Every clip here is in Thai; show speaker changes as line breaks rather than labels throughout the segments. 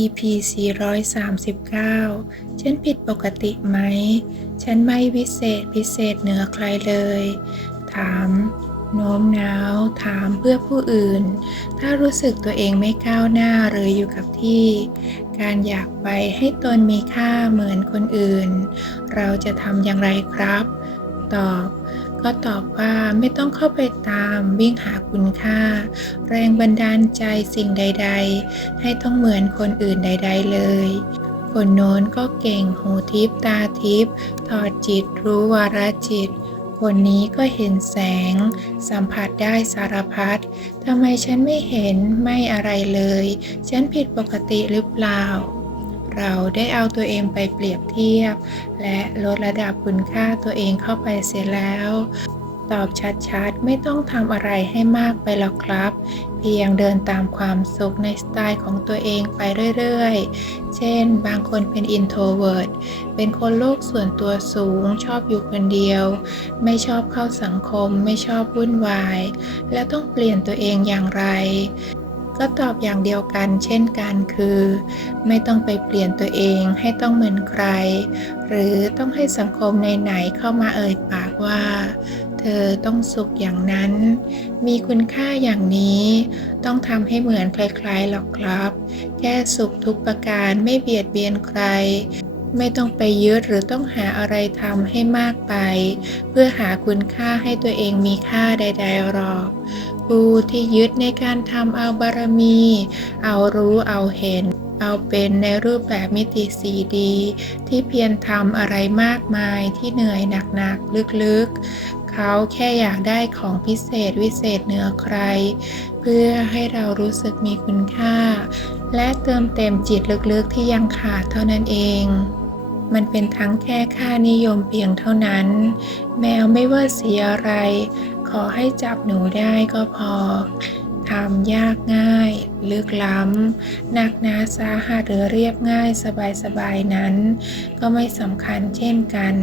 EP 439 ฉันผิดปกติไหม ฉันไม่วิเศษพิเศษเหนือใครเลย ถาม โน้มน้าว ถามเพื่อผู้อื่น ถ้ารู้สึกตัวเองไม่ก้าวหน้าหรืออยู่กับที่ การอยากไปให้ตนมีค่าเหมือนคนอื่น เราจะทำอย่างไรครับ ตอบ ก็ตอบว่าไม่ต้องเข้าไปตามวิ่งหาคุณค่า แรงบันดาลใจสิ่งใด ๆ ให้ต้องเหมือนคนอื่นใด ๆ เลยคนโน้นก็เก่งหูทิพตาทิพถอดจิตรู้วาระจิต คนนี้ก็เห็นแสง สัมผัสได้สารพัดทำไมฉันไม่เห็นไม่อะไรเลย ฉันผิดปกติหรือเปล่า เราได้เอาตัวเองไปเปรียบเทียบ และลดระดับคุณค่าตัวเองเข้าไปเสียแล้ว ตอบชัดๆ ไม่ต้องทำอะไรให้มากไปหรอกครับ เพียงเดินตามความสุขในสไตล์ของตัวเองไปเรื่อยๆ เช่น บางคนเป็น introvert เป็นคนโลกส่วนตัวสูง ชอบอยู่คนเดียว ไม่ชอบเข้าสังคม ไม่ชอบวุ่นวาย แล้วต้องเปลี่ยนตัวเองอย่างไร ก็ตอบอย่างเดียวกันเช่นกันคือ ไม่ต้องไปเปลี่ยนตัวเองให้ต้องเหมือนใคร หรือต้องให้สังคมไหนๆเข้ามาเอ่ยปากว่า เธอต้องสุขอย่างนั้น มีคุณค่าอย่างนี้ ต้องทำให้เหมือนใครๆหรอกครับ แค่สุขทุกประการไม่เบียดเบียนใครไม่ต้องไปยึดหรือต้องหาอะไรทำให้มากไป เพื่อหาคุณค่าให้ตัวเองมีค่าใดๆหรอก ผู้ที่ยึดในการทำเอาบารมี เอารู้เอาเห็น เอาเป็นในรูปแบบมิติสีดีที่เพียรทำอะไรมากมายที่เหนื่อยหนักๆ ลึกๆ เขาแค่อยากได้ของพิเศษวิเศษเหนือใคร เพื่อให้เรารู้สึกมีคุณค่า และเติมเต็มจิตลึกๆที่ยังขาดเท่านั้นเอง มันเป็นทั้งแค่ค่านิยมเพียงเท่านั้น แมวไม่ว่าสีอะไร ขอให้จับหนูได้ก็พอทำยากง่าย ลึกล้ำหนักหนาสาหัสหรือเรียบง่ายสบายๆนั้น ก็ไม่สำคัญเช่นกัน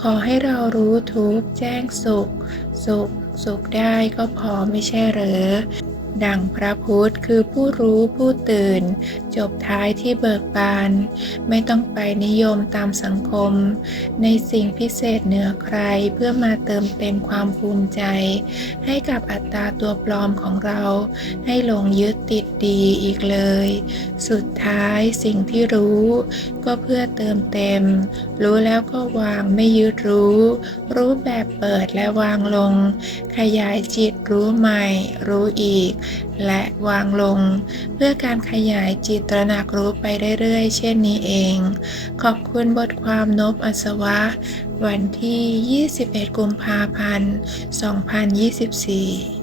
ขอให้เรารู้ทุกแจ้งสุข สุข สุขได้ก็พอไม่ใช่หรือดังพระพุทธคือผู้รู้ผู้ตื่น จบท้ายที่เบิกบาน ไม่ต้องไปนิยมตามสังคม ในสิ่งพิเศษเหนือใครเพื่อมาเติมเต็มความภูมิใจ ให้กับอัตตาตัวปลอมของเรา ให้หลงยึดติดดีอีกเลย สุดท้ายสิ่งที่รู้ ก็เพื่อเติมเต็ม รู้แล้วก็วางไม่ยึดรู้ รู้แบบเปิดและวางลง ขยายจิตรู้ใหม่ รู้อีกและวางลง เพื่อการขยายจิตตระหนักรู้ไปเรื่อยๆ เช่นนี้เอง ขอบคุณบทความนบอัศวะ วันที่ 21 กุมภาพันธ์ 2024